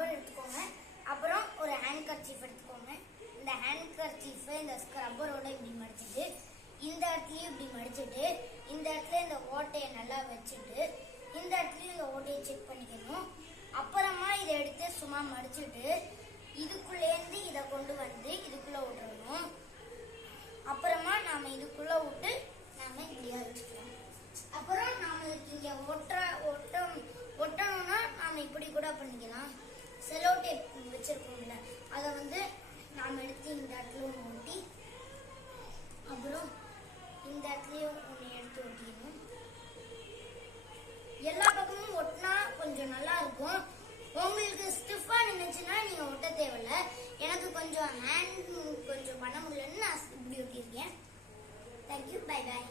Scrubber எடுத்துக்கோங்க. அப்புறம் ஒரு ஹேண்ட் கர்ச்சீஃப் எடுத்துக்கோங்க. இந்த ஹேண்ட் கர்ச்சீஃபை இந்த ஸ்க்ரப்பரோட இப்படி மடிச்சிட்டு இந்த இடத்துலயும் இப்படி மடிச்சிட்டு இந்த இடத்துல இந்த ஓட்டையை நல்லா வச்சுட்டு இந்த இடத்துலயும் இந்த ஓட்டையை செக் பண்ணிக்கணும். அப்புறமா இதை எடுத்து சும்மா மடிச்சுட்டு இதுக்குள்ளேருந்து இதை கொண்டு வந்து இதுக்குள்ள விட்டுறணும். அப்புறமா நாம இதுக்குள்ள விட்டு நாம இப்படியா வச்சுக்கலாம். அப்புறம் நாமளுக்கு இங்க ஒட்டணும்னா நாம இப்படி கூட பண்ணிக்கலாம். செலோ டேப் வச்சிருக்கோம்ல அதை வந்து நாம எடுத்து இந்த இடத்துல ஒன்று ஒட்டி அப்புறம் இந்த இடத்துலயும் ஒன்று எடுத்து ஒட்டிக்கணும். எல்லா பக்கமும் ஒட்டினா கொஞ்சம் நல்லா இருக்கும். உங்களுக்கு ஸ்டிஃபா நினைச்சுன்னா நீங்க ஒட்ட தேவையில்ல. எனக்கு கொஞ்சம் ஹேண்ட் கொஞ்சம் பண்ண முடியலன்னு நான் இப்படி ஒட்டியிருக்கேன். Thank you, bye bye.